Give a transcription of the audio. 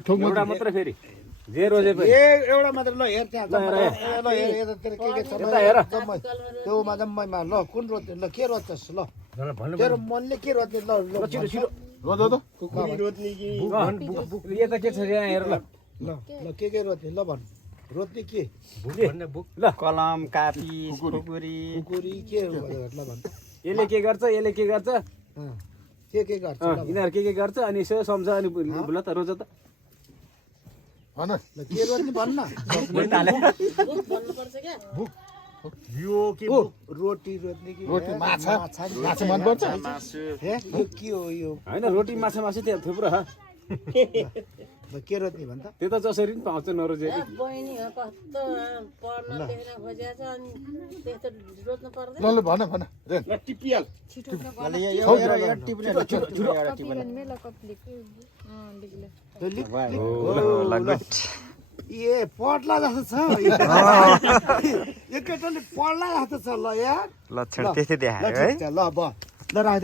एउटा मात्र फेरि जे रोजे पनि एउटा मात्र ल हेर त्यहाँ ल हेर के छ ल हेर त्यो माजम्मैमा ल कुन रोज्ने ल के रोज्छस् ल तेरो मनले के रोज्ने ल ल छिटो छिटो रोज्ने कि यता के छ यहाँ हेर ल ल ल के रोज्ने ल भन् रोज्ने के ल कलम कापी खुकुरी कुकुरी के ल भन् यसले के गर्छ यसले के गर्छ के गर्छ ल यिनीहरू के गर्छ अनि यसो सम्झ अनि ल त रोज त भन ल के रोज्ने भन्न यो के रोटी रोज्ने कि रोटी माछा माछा मन पर्छ हे यो के हो यो होइन रोटी माछा मासु त्यहाँ थुप्रो छ ल के रोज्ने भन् त त्यो त जसरी पनि पाउँछ नरोजेको बहिनी कस्तो पढ्न लेख्न खोजेको छ अनि त्यस्तो रोज्नु पर्दैन ल ल भन भन रेन ल टिपिहाल ए पढ्ला जस्तो छ एकैचोटि पढ्ला जस्तो छ ल यार लक्षण त्यस्तै देखायो है ल ल राख्दै